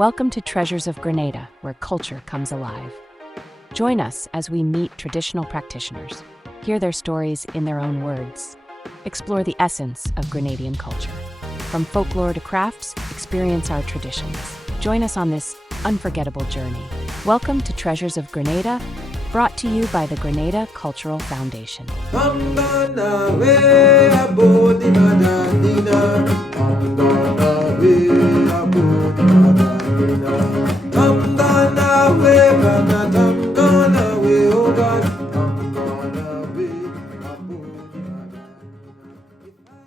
Welcome to Treaures of Grenada, where culture comes alive. Join us as we meet traditional practitioners, hear their stories in their own words, explore the essence of Grenadian culture. From folklore to crafts, experience our traditions. Join us on this unforgettable journey. Welcome to Treaures of Grenada, brought to you by the Grenada Cultural Foundation.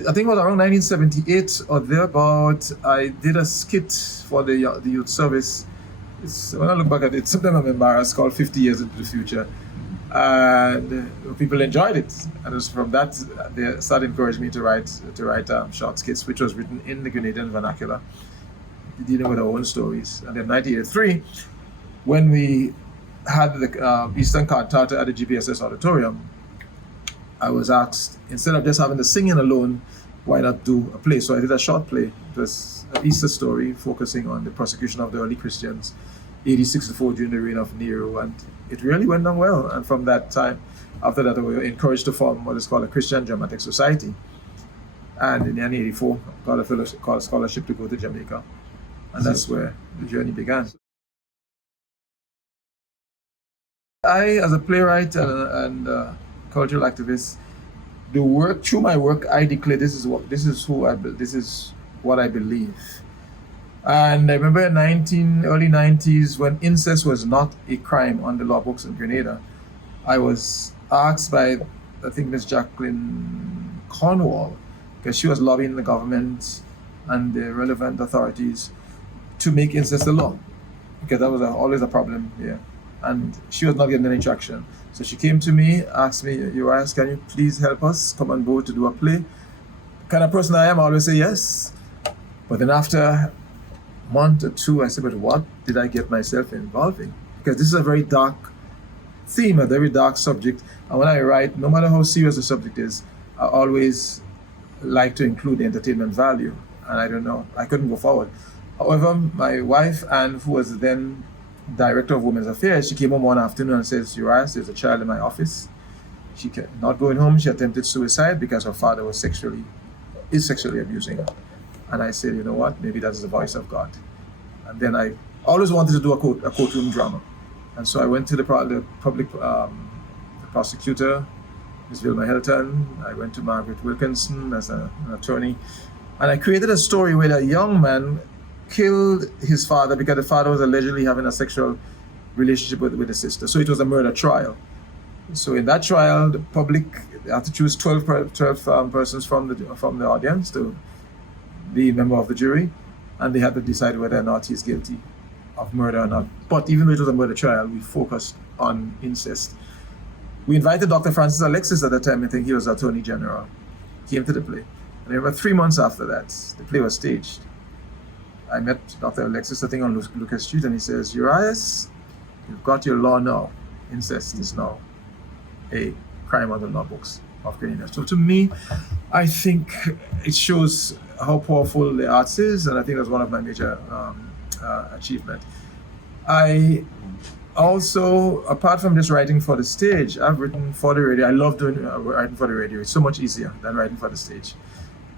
I think it was around 1978 or thereabout, I did a skit for the youth service. When I look back at it, sometimes I'm embarrassed, called 50 Years into the Future. And people enjoyed it. And it was from that, they started encouraging me to write short skits, which was written in the Grenadian vernacular, dealing with our own stories. And in 1983, when we had the Eastern Cantata at the GPSS Auditorium, I was asked, instead of just having the singing alone, why not do a play? So I did a short play. It was an Easter story focusing on the persecution of the early Christians, AD 64 during the reign of Nero, and it really went down well. And from that time, after that, we were encouraged to form what is called a Christian Dramatic Society. And in 1984, got a scholarship to go to Jamaica. And that's where the journey began. I, as a playwright and cultural activist, through my work, I declare this is what I believe. And I remember in early 90s, when incest was not a crime on the law books in Grenada, I was asked by, I think, Miss Jacqueline Cornwall, because she was lobbying the government and the relevant authorities to make incest a law, because that was always a problem here. And she was not getting any traction. So she came to me, asked me, Urias, can you please help us come on board to do a play? The kind of person I am, I always say yes. But then after a month or two, I said, but what did I get myself involved in? Because this is a very dark theme, a very dark subject. And when I write, no matter how serious the subject is, I always like to include the entertainment value. And I don't know, I couldn't go forward. However, my wife, Anne, who was then Director of Women's Affairs, she came home one afternoon and says, Urias, there's a child in my office. She not going home, she attempted suicide because her father is sexually abusing her. And I said, you know what, maybe that's the voice of God. And then I always wanted to do a courtroom drama. And so I went to the prosecutor, Ms. Vilma Hilton. I went to Margaret Wilkinson as an attorney. And I created a story where a young man killed his father because the father was allegedly having a sexual relationship with the sister. So it was a murder trial. So in that trial, the public had to choose 12 persons from the audience to be a member of the jury, and they had to decide whether or not he's guilty of murder or not. But even though it was a murder trial, we focused on incest. We invited Dr. Francis Alexis at that time. I think he was Attorney General. He came to the play. And about 3 months after that, the play was staged. I met Dr. Alexis sitting on Lucas Street, and he says, Urias, you've got your law now. Incest is now a crime on the law books of Grenada. So to me, I think it shows how powerful the arts is, and I think that's one of my major achievements. I also, apart from just writing for the stage, I've written for the radio. I love doing writing for the radio. It's so much easier than writing for the stage.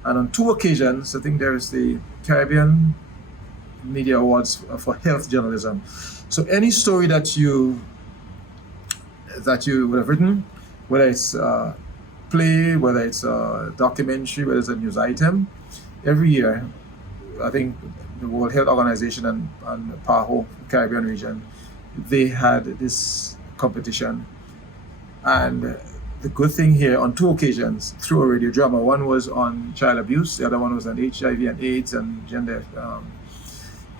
And on 2 occasions, I think there is the Caribbean Media Awards for Health Journalism. So any story that you would have written, whether it's a play, whether it's a documentary, whether it's a news item, every year, I think the World Health Organization and PAHO, Caribbean region, they had this competition. And the good thing here, on 2 occasions, through a radio drama, one was on child abuse, the other one was on HIV and AIDS and gender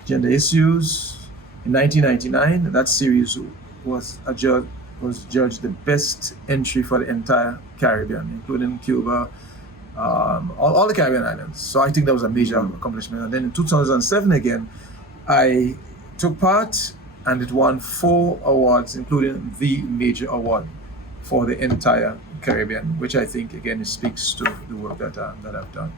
issues. In 1999, that series was judged the best entry for the entire Caribbean, including Cuba, all the Caribbean islands. So I think that was a major accomplishment. And then in 2007 again, I took part, and it won 4 awards, including the major award for the entire Caribbean, which I think again speaks to the work that I've done.